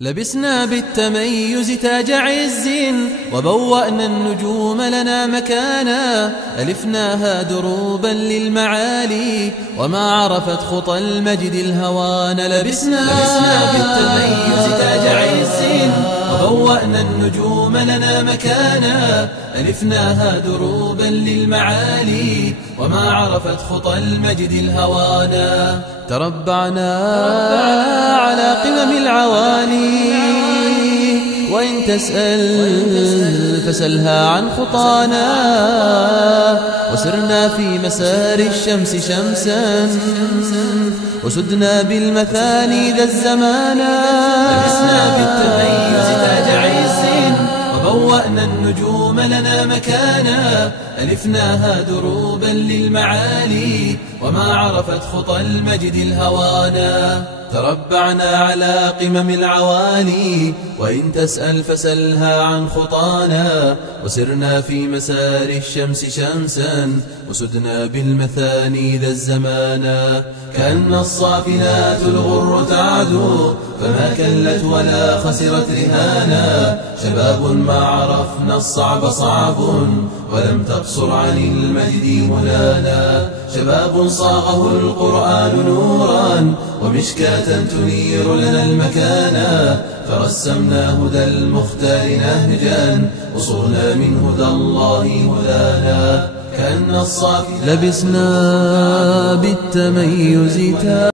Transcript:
لبسنا بالتميز تاج عز وبوأنا النجوم لنا مكانا، ألفناها دروبا للمعالي وما عرفت خطى المجد الهوان. لبسنا بالتميز تاج عز وبوأنا النجوم لنا مكانا، ألفناها دروبا للمعالي وما عرفت خطى المجد الهوانا. تربعنا على قمم العوالي، وإن تسأل فسلها عن خطانا، وسرنا في مسار الشمس شمسا وسدنا بالمثاني ذا الزمانا. لبسنا بالتميز تاج عز وبوأنا النجوم لنا مكانا، ألفناها دروبا للمعالي وما عرفت خطى المجد الهوانا. تربعنا على قمم العوالي، وإن تسأل فسلها عن خطانا، وسرنا في مسار الشمس شمسا وسدنا بالمثاني ذا الزمانا. كأن الصافنات الغر تعدو فما كلت ولا خسرت رهانا، شباب ما عرفنا الصعب صعب ولم تقصر عن المجد منانا. شباب صاغه القرآن نورا ومشكاة تنير لنا المكانا، فرسمنا هدى المختار نهجا وصرنا من هدى الله هدانا. كأن الصافنات لبسنا بالتميز